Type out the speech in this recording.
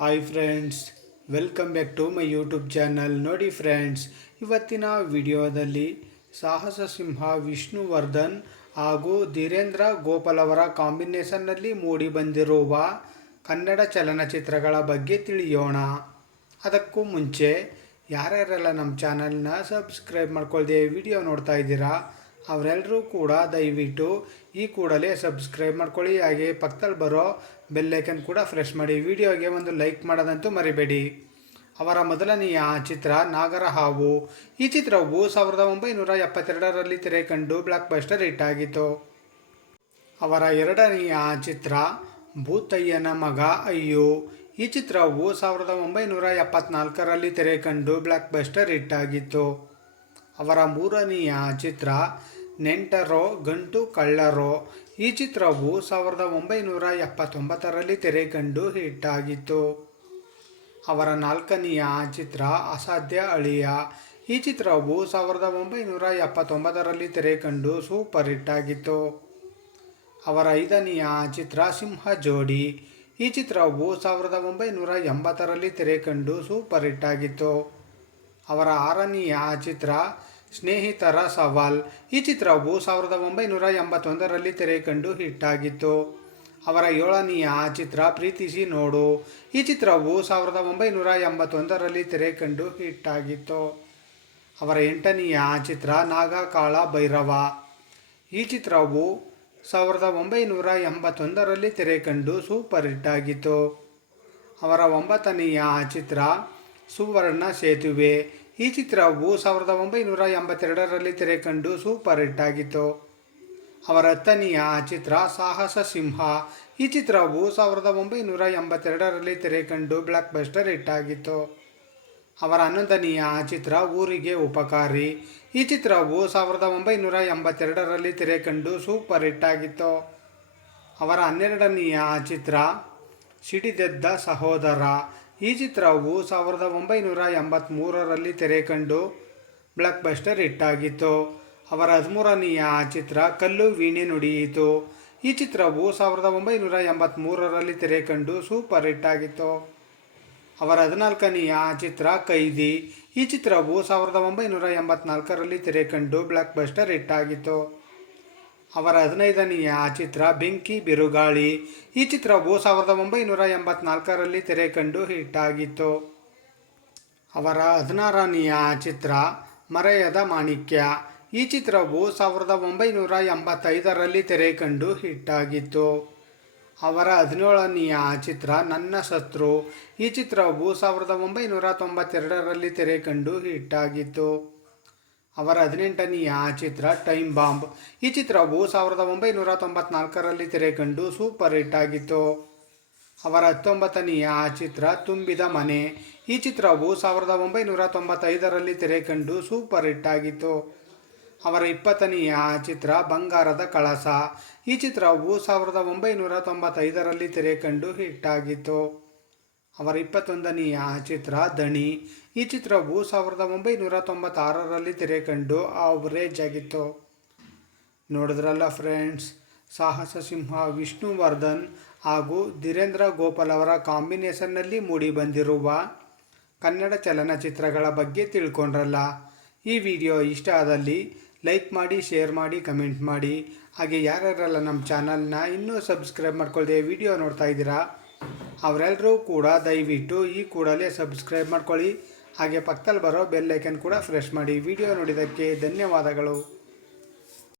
Hi friends, welcome back to my YouTube channel. ನೋಡಿ friends, ಇವತ್ತಿನ ವಿಡಿಯೋದಲ್ಲಿ ಸಾಹಸ ಸಿಂಹ ವಿಷ್ಣುವರ್ಧನ್ ಹಾಗೂ ಧೀರೇಂದ್ರ ಗೋಪಾಲ್ ಅವರ ಕಾಂಬಿನೇಷನ್ನಲ್ಲಿ ಮೂಡಿ ಬಂದಿರುವ ಕನ್ನಡ ಚಲನಚಿತ್ರಗಳ ಬಗ್ಗೆ ತಿಳಿಯೋಣ. ಅದಕ್ಕೂ ಮುಂಚೆ ಯಾರ್ಯಾರೆಲ್ಲ ನಮ್ಮ ಚಾನಲ್ನ ಸಬ್ಸ್ಕ್ರೈಬ್ ಮಾಡ್ಕೊಳ್ದೆ ವಿಡಿಯೋ ನೋಡ್ತಾ ಇದ್ದೀರಾ ಅವರೆಲ್ಲರೂ ಕೂಡ ದಯವಿಟ್ಟು ಈ ಕೂಡಲೇ ಸಬ್ಸ್ಕ್ರೈಬ್ ಮಾಡ್ಕೊಳ್ಳಿ. ಹಾಗೆ ಪಕ್ಕದಲ್ಲಿ ಬರೋ ಬೆಲ್ಲೈಕನ್ ಕೂಡ ಪ್ರೆಸ್ ಮಾಡಿ. ವಿಡಿಯೋಗೆ ಒಂದು ಲೈಕ್ ಮಾಡೋದಂತೂ ಮರಿಬೇಡಿ. ಅವರ ಮೊದಲನೆಯ ಚಿತ್ರ ನಾಗರ ಹಾವು. ಈ ಚಿತ್ರವು 1972ರಲ್ಲಿ ತೆರೆ ಕಂಡು ಬ್ಲಾಕ್ ಬಸ್ಟರ್ ಹಿಟ್ ಆಗಿತ್ತು. ಅವರ ಎರಡನೆಯ ಚಿತ್ರ ಭೂತಯ್ಯನ ಮಗ ಅಯ್ಯೋ. ಈ ಚಿತ್ರವು 1974ರಲ್ಲಿ ತೆರೆ ಕಂಡು ಬ್ಲಾಕ್ ಬಸ್ಟರ್ ಹಿಟ್ ಆಗಿತ್ತು. ಅವರ ಮೂರನೆಯ ಚಿತ್ರ ನೆಂಟರೋ ಗಂಟು ಕಳ್ಳರೋ. ಈ ಚಿತ್ರವು 1979ರಲ್ಲಿ ತೆರೆ ಕಂಡು ಹಿಟ್ ಆಗಿತ್ತು. ಅವರ ನಾಲ್ಕನೆಯ ಚಿತ್ರ ಅಸಾಧ್ಯ ಅಳಿಯ. ಈ ಚಿತ್ರವು 1979ರಲ್ಲಿ ತೆರೆ ಕಂಡು ಸೂಪರ್ ಹಿಟ್ ಆಗಿತ್ತು. ಅವರ ಐದನೆಯ ಚಿತ್ರ ಸಿಂಹ ಜೋಡಿ. ಈ ಚಿತ್ರವು 1980ರಲ್ಲಿ ತೆರೆ ಕಂಡು ಸೂಪರ್ ಹಿಟ್ ಆಗಿತ್ತು. ಅವರ ಆರನೆಯ ಚಿತ್ರ ಸ್ನೇಹಿತರ ಸವಾಲ್. ಈ ಚಿತ್ರವು 1981ರಲ್ಲಿ ತೆರೆ ಕಂಡು ಹಿಟ್ ಆಗಿತ್ತು. ಅವರ ಏಳನೆಯ ಚಿತ್ರ ಪ್ರೀತಿಸಿ ನೋಡು. ಈ ಚಿತ್ರವು 1981ರಲ್ಲಿ ತೆರೆ ಕಂಡು ಹಿಟ್ ಆಗಿತ್ತು. ಅವರ ಎಂಟನೆಯ ಚಿತ್ರ ನಾಗ ಕಾಳ ಭೈರವ. ಈ ಚಿತ್ರವು 1981ರಲ್ಲಿ ತೆರೆ ಕಂಡು ಸೂಪರ್ ಹಿಟ್ ಆಗಿತ್ತು. ಅವರ ಒಂಬತ್ತನೆಯ ಚಿತ್ರ ಸುವರ್ಣ ಸೇತುವೆ. ಈ ಚಿತ್ರವು 1982ರಲ್ಲಿ ತೆರೆ ಕಂಡು ಸೂಪರ್ ಹಿಟ್ ಆಗಿತ್ತು. ಅವರ ಹತ್ತನೆಯ ಚಿತ್ರ ಸಾಹಸ ಸಿಂಹ. ಈ ಚಿತ್ರವು 1982ರಲ್ಲಿ ತೆರೆ ಕಂಡು ಬ್ಲಾಕ್ ಬಸ್ಟರ್ ಹಿಟ್ ಆಗಿತ್ತು. ಅವರ ಹನ್ನೊಂದನೆಯ ಚಿತ್ರ ಊರಿಗೆ ಉಪಕಾರಿ. ಈ ಚಿತ್ರವು 1982ರಲ್ಲಿ ತೆರೆ ಕಂಡು ಸೂಪರ್ ಹಿಟ್ ಆಗಿತ್ತು. ಅವರ ಹನ್ನೆರಡನೆಯ ಚಿತ್ರ ಸಿಡಿದೆದ್ದ ಸಹೋದರ. ಈ ಚಿತ್ರವು 1983ರಲ್ಲಿ ತೆರೆ ಕಂಡು ಬ್ಲಾಕ್ ಬಸ್ಟರ್ ಹಿಟ್ ಆಗಿತ್ತು. ಅವರ ಹದಿಮೂರನೆಯ ಚಿತ್ರ ಕಲ್ಲು ವೀಣೆ ನುಡಿಯಿತು. ಈ ಚಿತ್ರವು 1983ರಲ್ಲಿ ತೆರೆ ಕಂಡು ಸೂಪರ್ ಹಿಟ್ ಆಗಿತ್ತು. ಅವರ ಹದಿನಾಲ್ಕನೆಯ ಚಿತ್ರ ಕೈದಿ. ಈ ಚಿತ್ರವು 1984ರಲ್ಲಿ ತೆರೆ ಕಂಡು ಬ್ಲಾಕ್ ಬಸ್ಟರ್ ಹಿಟ್ ಆಗಿತ್ತು. ಅವರ ಹದಿನೈದನೆಯ ಚಿತ್ರ ಬೆಂಕಿ ಬಿರುಗಾಳಿ. ಈ ಚಿತ್ರವು 1984ರಲ್ಲಿ ತೆರೆ ಕಂಡು ಹಿಟ್ ಆಗಿತ್ತು. ಅವರ ಹದಿನಾರನೆಯ ಚಿತ್ರ ಮರೆಯದ ಮಾಣಿಕ್ಯ. ಈ ಚಿತ್ರವು 1985ರಲ್ಲಿ ತೆರೆ ಕಂಡು ಹಿಟ್ ಆಗಿತ್ತು. ಅವರ ಹದಿನೇಳನೆಯ ಚಿತ್ರ ನನ್ನ ಶತ್ರು. ಈ ಚಿತ್ರವು 1992ರಲ್ಲಿ ತೆರೆ ಕಂಡು ಹಿಟ್ ಆಗಿತ್ತು. ಅವರ ಹದಿನೆಂಟನೆಯ ಚಿತ್ರ ಟೈಮ್ ಬಾಂಬ್. ಈ ಚಿತ್ರವು 1994ರಲ್ಲಿ ತೆರೆ ಕಂಡು ಸೂಪರ್ ಹಿಟ್ ಆಗಿತ್ತು. ಅವರ 19ನೆಯ ಚಿತ್ರ ತುಂಬಿದ ಮನೆ. ಈ ಚಿತ್ರವು 1995ರಲ್ಲಿ ತೆರೆ ಕಂಡು ಸೂಪರ್ ಹಿಟ್ ಆಗಿತ್ತು. ಅವರ 20ನೆಯ ಚಿತ್ರ ಬಂಗಾರದ ಕಳಸ. ಈ ಚಿತ್ರವು 1995ರಲ್ಲಿ ತೆರೆ ಕಂಡು ಹಿಟ್ ಆಗಿತ್ತು. ಅವರ 21ನೆಯ ಚಿತ್ರ ದಣಿ. ಈ ಚಿತ್ರವು 1996ರಲ್ಲಿ ತೆರೆ ಕಂಡು ಆವರೇಜ್ ಆಗಿತ್ತು. ನೋಡಿದ್ರಲ್ಲ ಫ್ರೆಂಡ್ಸ್, ಸಾಹಸ ಸಿಂಹ ವಿಷ್ಣುವರ್ಧನ್ ಹಾಗೂ ಧೀರೇಂದ್ರ ಗೋಪಾಲ್ ಅವರ ಕಾಂಬಿನೇಷನ್ನಲ್ಲಿ ಮೂಡಿ ಬಂದಿರುವ ಕನ್ನಡ ಚಲನಚಿತ್ರಗಳ ಬಗ್ಗೆ ತಿಳ್ಕೊಂಡ್ರಲ್ಲ. ಈ ವಿಡಿಯೋ ಇಷ್ಟ ಆದಲ್ಲಿ ಲೈಕ್ ಮಾಡಿ, ಶೇರ್ ಮಾಡಿ, ಕಮೆಂಟ್ ಮಾಡಿ. ಹಾಗೆ ಯಾರ್ಯಾರೆಲ್ಲ ನಮ್ಮ ಚಾನಲ್ನ ಇನ್ನೂ ಸಬ್ಸ್ಕ್ರೈಬ್ ಮಾಡ್ಕೊಳ್ಳದೆ ವಿಡಿಯೋ ನೋಡ್ತಾ ಇದ್ದೀರಾ ಅವರೆಲ್ಲರೂ ಕೂಡ ದಯವಿಟ್ಟು ಈ ಕೂಡಲೇ ಸಬ್ಸ್ಕ್ರೈಬ್ ಮಾಡ್ಕೊಳ್ಳಿ. ಹಾಗೆ ಪಕ್ಕದಲ್ಲಿ ಬರೋ ಬೆಲ್ ಐಕನ್ ಕೂಡ ಪ್ರೆಸ್ ಮಾಡಿ. ವಿಡಿಯೋ ನೋಡಿದ್ದಕ್ಕೆ ಧನ್ಯವಾದಗಳು.